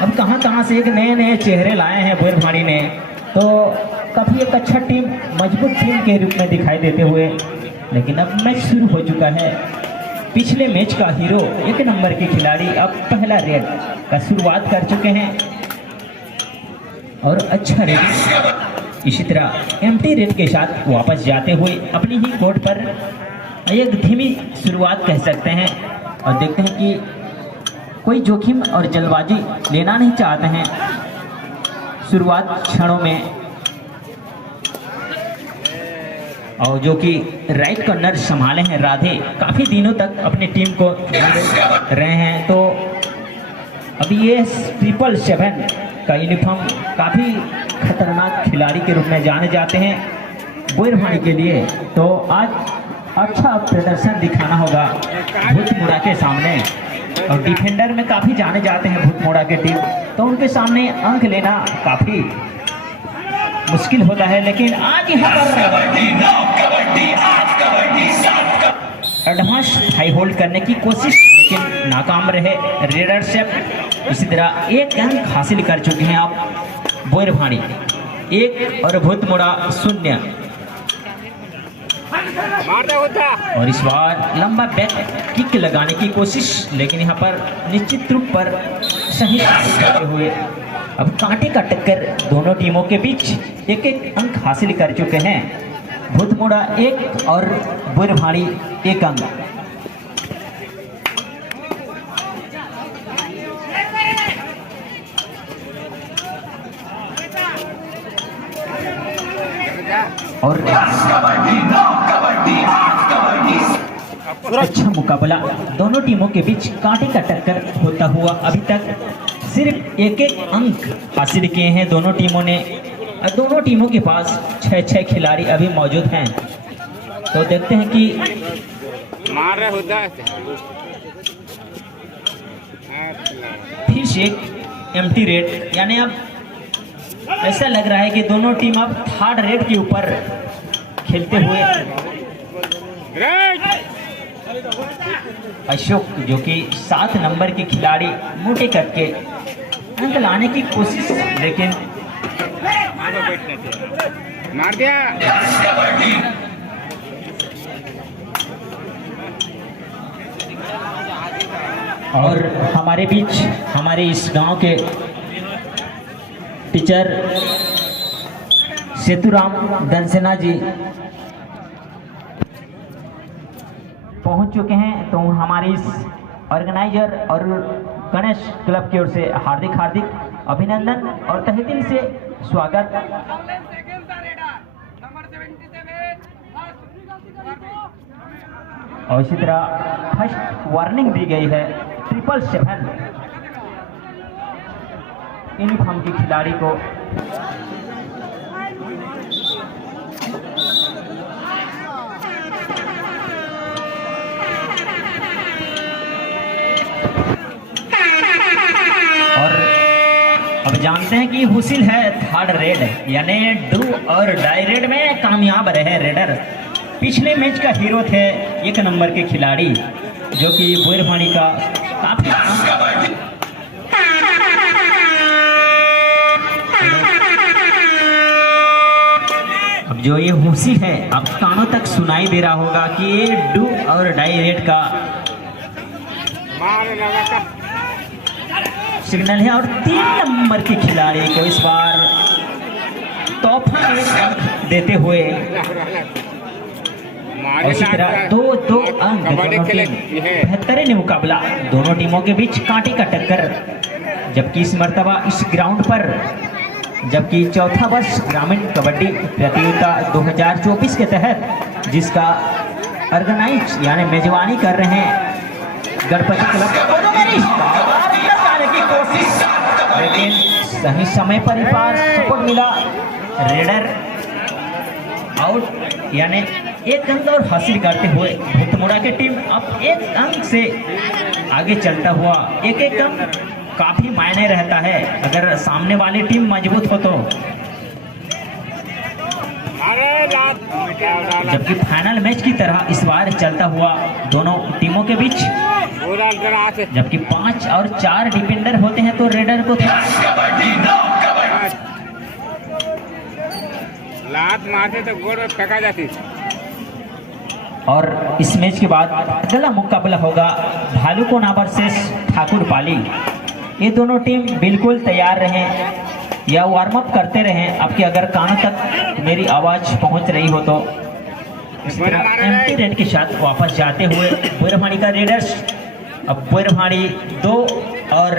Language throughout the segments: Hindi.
अब कहाँ से एक नए नए चेहरे लाए हैं बोरभाड़ी ने, तो काफ़ी एक अच्छा टीम, मजबूत टीम के रूप में दिखाई देते हुए। लेकिन अब मैच शुरू हो चुका है। पिछले मैच का हीरो एक नंबर के खिलाड़ी अब पहला रेड का शुरुआत कर चुके हैं और अच्छा रेड इसी तरह एम्प्टी रेड के साथ वापस जाते हुए अपनी ही कोर्ट पर एक धीमी शुरुआत कह सकते हैं। और देखते हैं कि कोई जोखिम और जल्दबाजी लेना नहीं चाहते हैं शुरुआत क्षणों में, और जो कि राइट कॉर्नर संभाले हैं राधे, काफ़ी दिनों तक अपनी टीम को रहे हैं। तो अभी ये 777 का यूनिफॉर्म काफ़ी खतरनाक खिलाड़ी के रूप में जाने जाते हैं बोरभाड़ी के लिए। तो आज अच्छा प्रदर्शन दिखाना होगा भूतमुड़ा के सामने, और डिफेंडर में काफ़ी जाने जाते हैं भूतमुड़ा के टीम, तो उनके सामने अंक लेना काफ़ी मुश्किल होता है। लेकिन आज यहाँ पर एडवांस हाई होल्ड करने की कोशिश, लेकिन नाकाम रहे रेडर से। इसी तरह एक अंक हासिल कर चुके हैं आप बोरभाड़ी, 1 और भूतमुड़ा 0। और इस बार लंबा बैक किक लगाने की कोशिश, लेकिन यहाँ पर निश्चित रूप पर सही करते हुए अब कांटे का टक्कर दोनों टीमों के बीच, एक एक अंक हासिल कर चुके हैं। भूतमुड़ा 1 और बोरभाड़ी 1 अंक। और अच्छा मुकाबला दोनों टीमों के बीच, कांटे का टक्कर होता हुआ अभी तक सिर्फ एक एक अंक हासिल किए हैं दोनों टीमों ने। दोनों टीमों के पास 6-6 खिलाड़ी अभी मौजूद हैं। तो देखते हैं कि मार रहा होता है फिर से एक एम्प्टी रेड, यानी अब ऐसा लग रहा है कि दोनों टीम अब 3rd रेड के ऊपर खेलते हुए। अशोक जो कि 7 नंबर के खिलाड़ी मोटे करके अंक लाने की कोशिश, लेकिन मार दिया। और हमारे बीच हमारे इस गांव के टीचर सेतुराम दनसेना जी पहुंच चुके हैं। तो हमारे इस ऑर्गेनाइजर और गणेश क्लब की ओर से हार्दिक अभिनंदन और तहे दिल से स्वागत। और इसी तरह फर्स्ट वार्निंग दी गई है 777 यूनिफॉर्म के खिलाड़ी को। और अब जानते हैं कि हुसिल है 3rd रेड, यानी डू और डाई रेड में कामयाब रहे रेडर। पिछले मैच का हीरो थे 1 नंबर के खिलाड़ी, जो कि बोरभाड़ी का काफी अब जो ये हुसी है, अब कानों तक सुनाई दे रहा होगा कि ये डू और डाई रेड का सिग्नल है। और 3 नंबर के खिलाड़ी को इस बार तोहफा देते हुए, और इसी तरह 2-2 अंक दोनों टीम। बेहतरीन मुकाबला दोनों टीमों के बीच, कांटे का टक्कर। जबकि इस मर्तबा इस ग्राउंड पर, जबकि 4था वर्ष ग्रामीण कबड्डी प्रतियोगिता 2024 के तहत जिसका ऑर्गेनाइज यानी मेजबानी कर रहे हैं गणपति क्लब, की कोशिश, लेकिन सही समय पर ही पास सपोर्ट मिला। रेडर आउट, यानी 1 अंक और हासिल करते हुए भूतमुड़ा की टीम अब 1 अंक से आगे चलता हुआ। 1-1 अंक काफी मायने रहता है अगर सामने वाली टीम मजबूत हो तो। जबकि फाइनल मैच की तरह इस बार चलता हुआ दोनों टीमों के बीच। जबकि 5 और 4 डिफेंडर होते हैं तो रेडर को लात मारते तो गोड़ में फेंका जाती। और इस मैच के बाद अगला मुकाबला होगा भालूकोना वर्सेस ठाकुर पाली। ये दोनों टीम बिल्कुल तैयार रहें या वार्म अप करते रहें। आपके अगर कानों तक मेरी आवाज़ पहुंच रही हो तो इस तरह एम्प्टी रेड के साथ वापस जाते हुए बोरभाड़ी का रेडर्स। अब बोरभाड़ी 2 और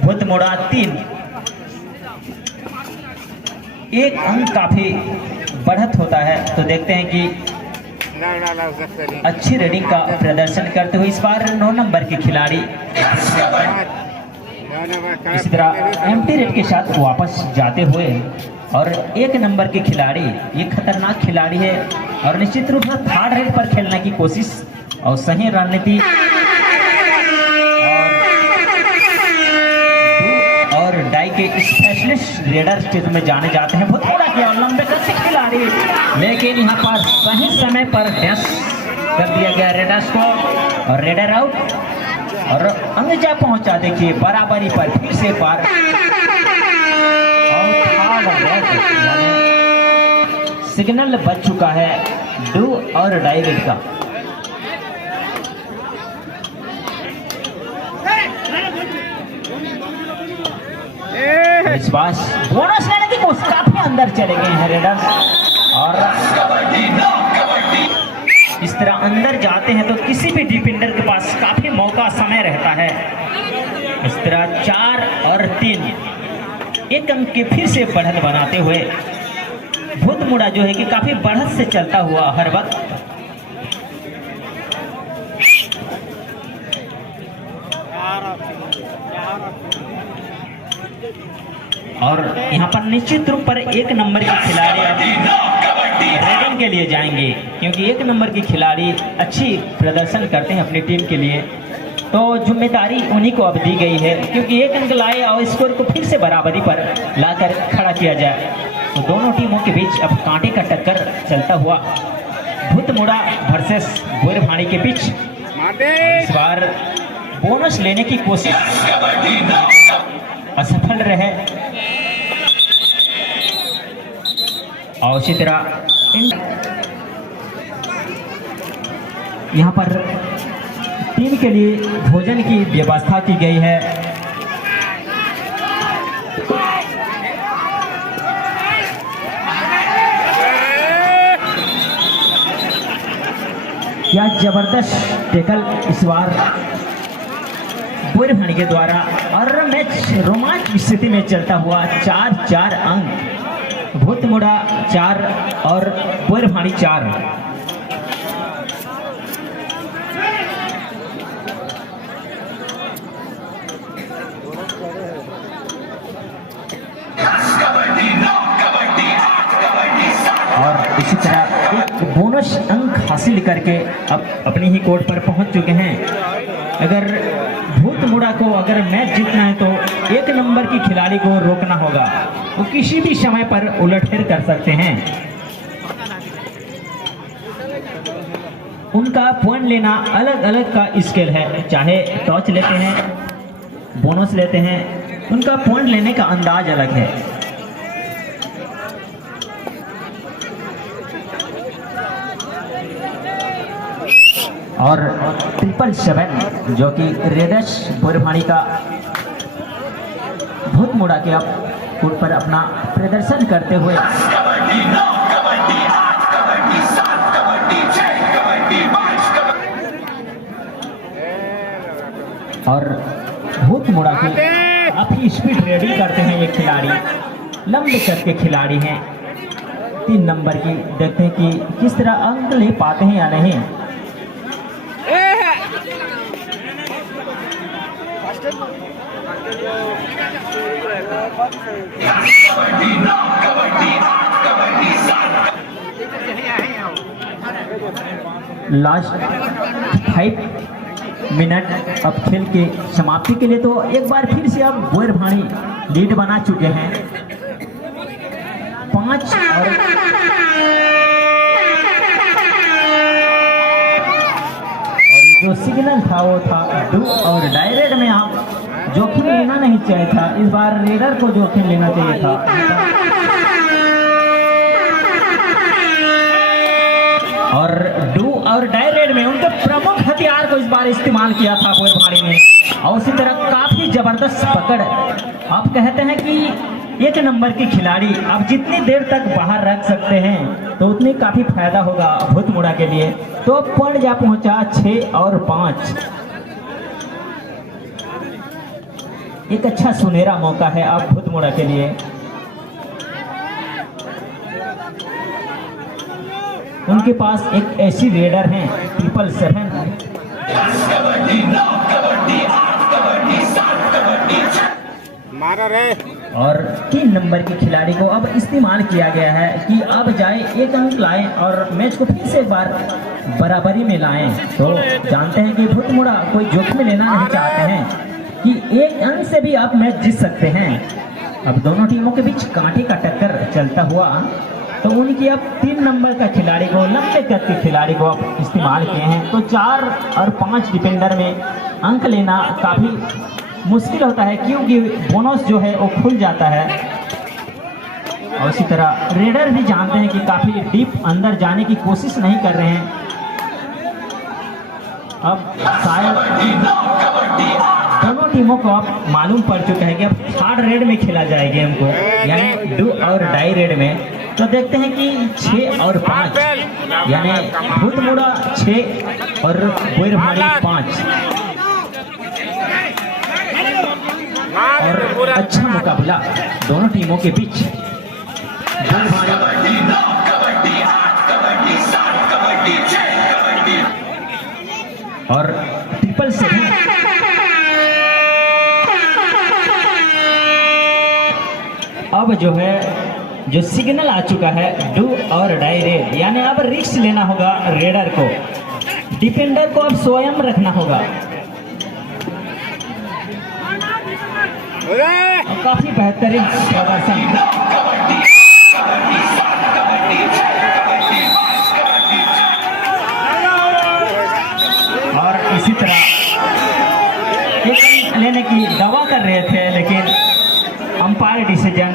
भूतमुड़ा 3। एक अंक काफ़ी बढ़त होता है तो देखते हैं कि अच्छी रेडिंग का प्रदर्शन करते हुए इस बार 9 नंबर के खिलाड़ी इसी तरह एम्प्टी रेड के साथ वापस जाते हुए और 1 नंबर के खिलाड़ी ये खतरनाक खिलाड़ी है और निश्चित रूप से थर्ड रेड पर खेलने की कोशिश और सही रणनीति और डाई के स्पेशलिस्ट रेडर स्टेज में जाने जाते हैं। बहुत बड़ा किया लंबे कसे खिलाड़ी, लेकिन यहाँ पर सही समय पर डैश कर दिया गया रेडर्स को और रेडर आउट और अंगजा पहुंचा। देखिए बराबरी पर फिर से पार और सिग्नल बच चुका है डू और डाई रेड का। इस बार बोनस लेने की कोशिश, काफी अंदर चले गए हैं रेडर्स और इस तरह अंदर जाते हैं तो किसी भी डिफेंडर के पास काफी मौका समय रहता है। इस तरह 4 और 3 1 अंक के फिर से बढ़त बनाते हुए भूतमुड़ा जो है कि काफी बढ़त से चलता हुआ हर वक्त और यहाँ पर निश्चित रूप पर 1 नंबर के खिलाड़ी रेडिंग के लिए जाएंगे क्योंकि 1 नंबर के खिलाड़ी अच्छी प्रदर्शन करते हैं अपनी टीम के लिए तो जिम्मेदारी उन्हीं को अब दी गई है क्योंकि 1 अंक लाए और स्कोर को फिर से बराबरी पर लाकर खड़ा किया जाए। तो दोनों टीमों के बीच अब कांटे का टक्कर चलता हुआ भूतमुड़ा वर्सेस बोरभाड़ी के बीच। इस बार बोनस लेने की कोशिश असफल रहे और इसी तरह यहाँ पर टीम के लिए भोजन की व्यवस्था की गई है। क्या जबरदस्त टैकल इस बार बोरभाड़ी के द्वारा और मैच रोमांच की स्थिति में चलता हुआ 4-4 अंक, भूतमुड़ा 4 और बोरभाड़ी 4। और इसी तरह एक बोनस अंक हासिल करके अब अपनी ही कोर्ट पर पहुंच चुके हैं। अगर भूतमुड़ा को अगर मैच जीतना है तो 1 नंबर की खिलाड़ी को रोकना होगा, वो किसी भी समय पर उलटफेर कर सकते हैं। उनका पॉइंट लेना अलग अलग का स्केल है, चाहे टॉच लेते हैं, बोनस लेते हैं, उनका पॉइंट लेने का अंदाज अलग है। और 777 जो कि रेडर्स बोरभाड़ी का भूतमुड़ा के अब कोर्ट पर अपना प्रदर्शन करते हुए और भूतमुड़ा के काफी स्पीड रेडिंग करते हैं ये खिलाड़ी, लंबे कद के खिलाड़ी हैं। 3 नंबर की देखते हैं कि किस तरह अंक ले पाते हैं या नहीं। लास्ट 5 मिनट अब खेल के समाप्ति के लिए तो एक बार फिर से अब बोरभाड़ी लीड बना चुके हैं। 5 और जो सिग्नल था वो था डू और डायरेक्ट में आप जोखिम लेना नहीं चाहिए था। इस बार रेडर को जोखिम लेना चाहिए था। और डू और डायरेक्ट में उनके प्रमुख हथियार को इस बार इस्तेमाल किया था कोई भारी ने, और उसी तरह काफी जबरदस्त पकड़। आप कहते हैं कि एक नंबर की खिलाड़ी आप जितनी देर तक बाहर रख सकते हैं तो उतनी काफी फायदा होगा भूतमुड़ा के लिए। तो पॉइंट जा पहुंचा 6 और 5। एक अच्छा सुनहरा मौका है आप भूतमुड़ा के लिए। उनके पास एक ऐसी रेडर है 777। मारा रे। और 3 नंबर के खिलाड़ी को अब इस्तेमाल किया गया है कि अब जाए 1 अंक लाएं और मैच को फिर से एक बार बराबरी में लाएं। तो जानते हैं कि भूतमुड़ा कोई जोखिम लेना नहीं चाहते हैं कि 1 अंक से भी आप मैच जीत सकते हैं। अब दोनों टीमों के बीच कांटे का टक्कर चलता हुआ, तो उनकी अब 3 नंबर का खिलाड़ी को, लंबे कद के खिलाड़ी को अब इस्तेमाल किए हैं। तो 4 और 5 डिफेंडर में अंक लेना काफ़ी मुश्किल होता है क्योंकि बोनस जो है वो खुल जाता है। और इसी तरह रेडर भी जानते हैं कि काफ़ी डीप अंदर जाने की कोशिश नहीं कर रहे हैं। अब शायद दोनों टीमों को अब मालूम पड़ चुका है कि अब 3rd रेड में खेला जाए गेम को, यानी डू और डाई रेड में। तो देखते हैं कि 6 और 5, यानी भूतमुड़ा 6 और बोरभाड़ी 5। और अच्छा मुकाबला दोनों टीमों के बीच। और 777 अब जो है जो सिग्नल आ चुका है डू और डाई रेड, यानी अब रिस्क लेना होगा रेडर को, डिफेंडर को अब स्वयं रखना होगा। काफी बेहतरीन प्रदर्शन। और इसी तरह एक लेने की दावा कर रहे थे, लेकिन अंपायर डिसीजन।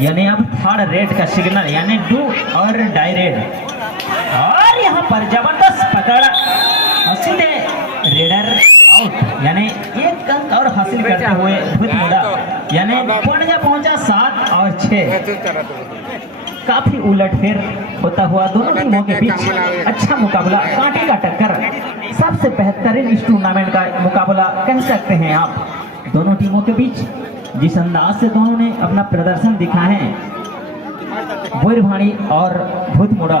यानी अब 3rd रेड का सिग्नल, यानी डू और डाई रेड। और यहाँ पर जबरदस्त पकड़, सीधे रेडर आउट, यानी 1 अंक और हासिल करते हुए भूतमुड़ा, यानी पॉइंट पहुंचा 7 और 6। काफी उलटफेर होता हुआ दोनों टीमों के बीच अच्छा मुकाबला, कांटे का टक्कर, सबसे बेहतरीन इस टूर्नामेंट का मुकाबला कह सकते हैं आप दोनों टीमों के बीच। जिस अंदाज से दोनों ने अपना प्रदर्शन दिखाए हैं, बोरभाड़ी और भूतमुड़ा।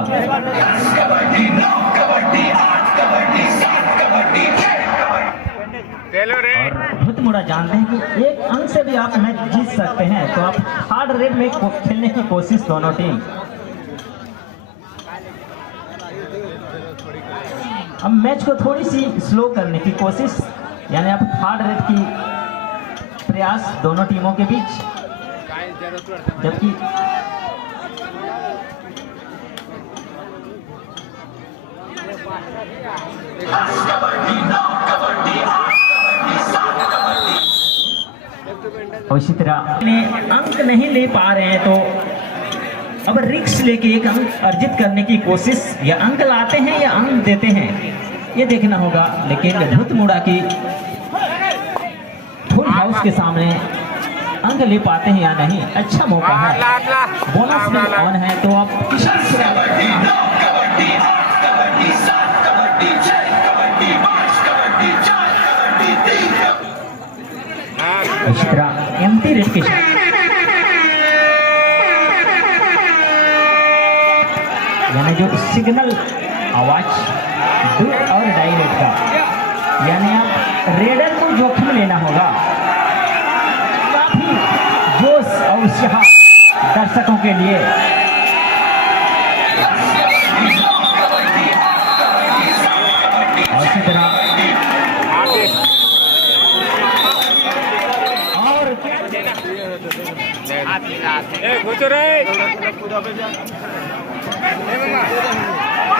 और भूतमुड़ा जानते हैं कि 1 अंक से भी आप मैच जीत सकते हैं। तो आप 3rd रेड में खेलने की कोशिश दोनों टीम। अब मैच को थोड़ी सी स्लो करने की कोशिश, यानी अब 3rd रेड की प्रयास दोनों टीमों के बीच। जबकि और इसी तरह अंक नहीं ले पा रहे हैं, तो अब रिक्स लेके 1 अंक अर्जित करने की कोशिश, या अंक लाते हैं या अंक देते हैं, ये देखना होगा। लेकिन भूतमुड़ा की फुल हाउस के सामने अंक ले पाते हैं या नहीं। अच्छा मौका है, बोनस भी ऑन है। तो आप इस तरह एम्प्टी रेड के साथ, यानी जो सिग्नल आवाज डू और डाई रेड का, यानी आप रेडर को जोखिम लेना होगा। काफी जोश और उत्साह दर्शकों के लिए। और इसी तरह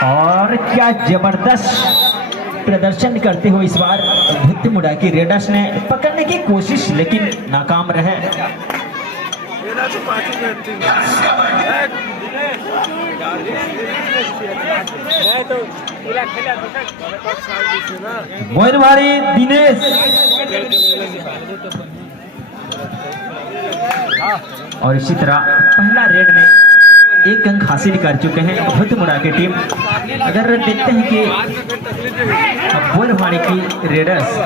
और क्या जबरदस्त प्रदर्शन करते हुए इस बार भुत्तमुड़ा की रेडर्स ने पकड़ने की कोशिश लेकिन नाकाम रहे। मोइनबाड़ी दिनेश और इसी तरह पहला रेड में 1 अंक हासिल कर चुके हैं भुत्तमुड़ा की टीम। अगर देखते हैं कि बोरवाड़ी की रेडर्स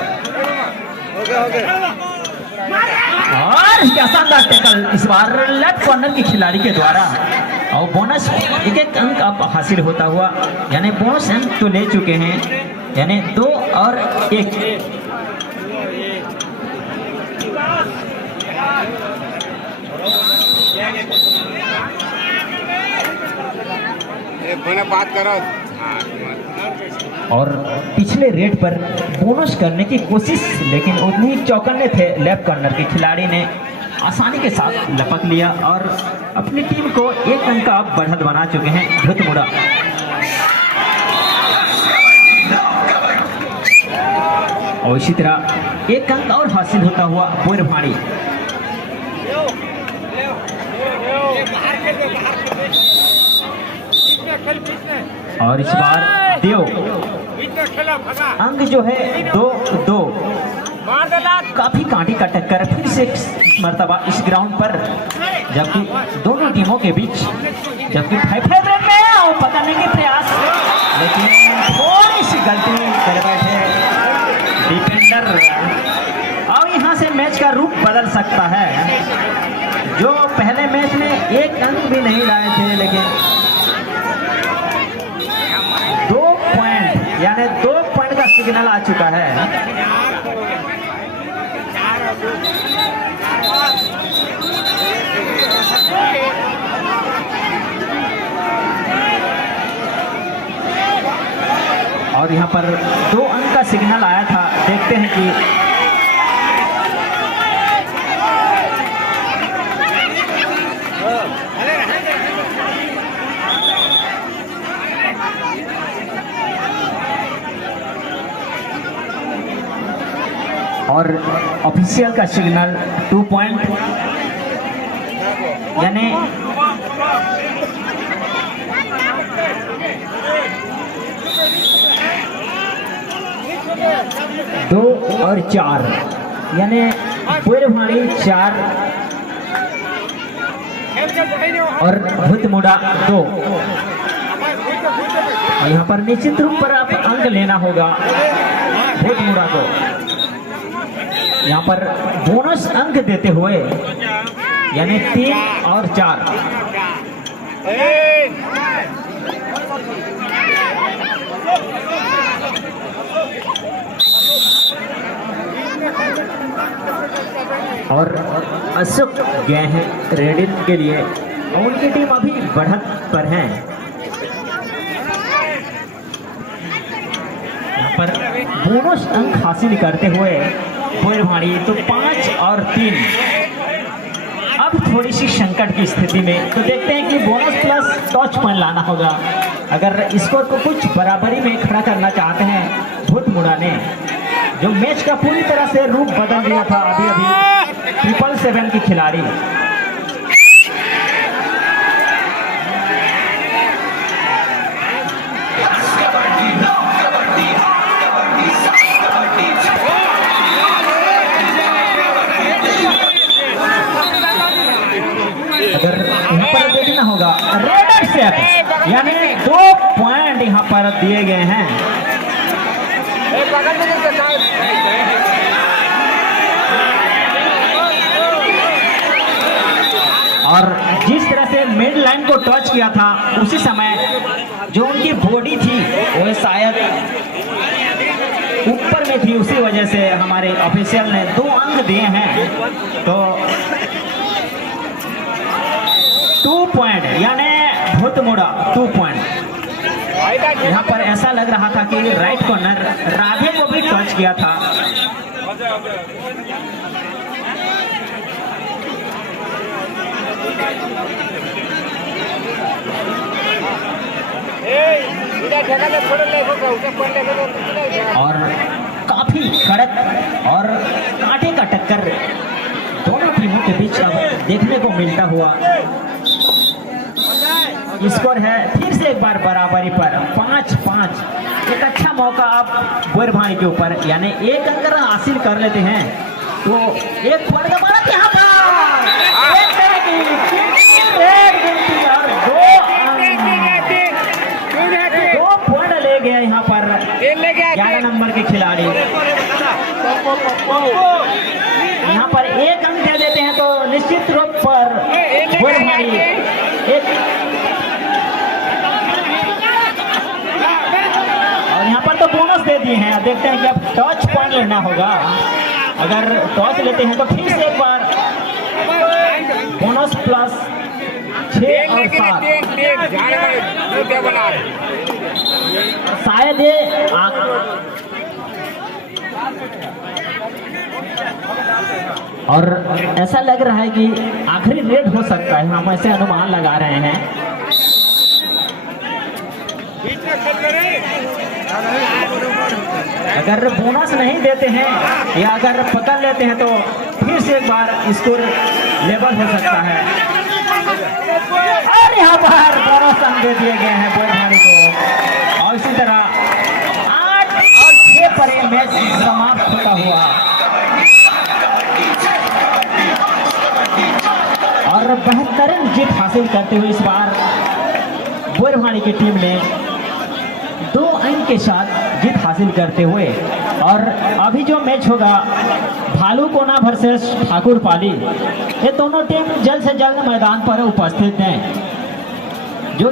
और क्या शानदार टैकल इस बार लेफ्ट कॉर्नर की खिलाड़ी के द्वारा और बोनस 1 अंक अब हासिल होता हुआ, यानी बोनस अंक तो ले चुके हैं, यानी 2 और 1। बात करो। और पिछले रेड पर बोनस करने की कोशिश लेकिन उतने ही चौकन्ने थे। लेफ्ट कॉर्नर के खिलाड़ी ने आसानी के साथ लपक लिया और अपनी टीम को 1 अंक का बढ़त बना चुके हैं भुत्तमुड़ा। और इसी तरह 1 अंक और हासिल होता हुआ बोरवाड़ी। और इस बार देव अंक जो है 2-2। काफी कांटी का टक्कर फिर से इस मर्तबा इस ग्राउंड पर, जबकि दोनों टीमों के बीच, जबकि 5 रन में और पकड़ने के प्रयास, लेकिन थोड़ी सी गलती कर बैठे डिफेंडर। और यहाँ से मैच का रूप बदल सकता है। जो पहले मैच में 1 अंक भी नहीं लाए थे, लेकिन 2 पॉइंट, यानी 2 पॉइंट का सिग्नल आ चुका है। और यहाँ पर 2 अंक का सिग्नल आया था। देखते हैं कि और ऑफिशियल का सिग्नल 2 पॉइंट, यानी दो और 4, यानी बोरवाड़ी 4 और भुत्तमुड़ा 2। और यहाँ पर निश्चित रूप पर आप अंक लेना होगा भुत्तमुड़ा को। यहाँ पर बोनस अंक देते हुए, यानी 3 और 4। और अशोक गए हैं रेडिन के लिए और उनकी टीम अभी बढ़त पर है। यहाँ पर बोनस अंक हासिल करते हुए बोरवाड़ी तो 5 और 3। अब थोड़ी सी संकट की स्थिति में, तो देखते हैं कि बोनस प्लस टच पॉइंट लाना होगा। अगर स्कोर को कुछ बराबरी में खड़ा करना चाहते हैं भुत्तमुड़ा ने, जो मैच का पूरी तरह से रूप बदल दिया था अभी अभी 777 की खिलाड़ी। अगर यहाँ पर देखना होगा रेडर सेट, यानी 2 पॉइंट यहाँ पर दिए गए हैं। और जिस तरह से मिड लाइन को टच किया था उसी समय जो उनकी बॉडी थी वो शायद ऊपर में थी, उसी वजह से हमारे ऑफिशियल ने 2 अंक दिए हैं। तो 2 पॉइंट, यानी भुत्तमुड़ा 2 पॉइंट। यहाँ पर ऐसा लग रहा था कि राइट कॉर्नर राधे को भी टच किया था। और काफी कड़क और कांटे का टक्कर दोनों टीमों के बीच अब देखने को मिलता हुआ स्कोर है फिर से एक बार बराबरी पर 5-5। एक अच्छा मौका अब बोरभानी के ऊपर, यानी एक अंक हासिल कर लेते हैं तो एक पॉइंट का भारत यहाँ पर दो पॉइंट ले गया यहाँ पर 11 नंबर के खिलाड़ी। यहाँ पर एक अंक दे देते हैं तो निश्चित रूप पर बोरभानी एक, और यहाँ पर तो बोनस दे दिए हैं। देखते हैं कि अब टच पॉइंट लेना होगा। अगर टॉस लेते हैं तो फिर से एक बार बोनस प्लस 6 और 7 शायद ये और ऐसा लग रहा है कि आखिरी रेड हो सकता है, हम ऐसे अनुमान लगा रहे हैं। अगर बोनस नहीं देते हैं या अगर पकड़ लेते हैं तो फिर से एक बार स्कोर लेवल हो सकता है। और यहाँ पर बोनस अंक दे दिए गए हैं बोरभानी को, और इसी तरह 8 और 6 पर यह मैच समाप्त होता हुआ और बेहतरीन जीत हासिल करते हुए इस बार बोरभानी की टीम ने 2 अंक के साथ जीत हासिल करते हुए। और अभी जो मैच होगा भालूकोना वर्सेस ठाकुर पाली, ये दोनों टीम जल्द से जल्द मैदान पर उपस्थित हैं। जो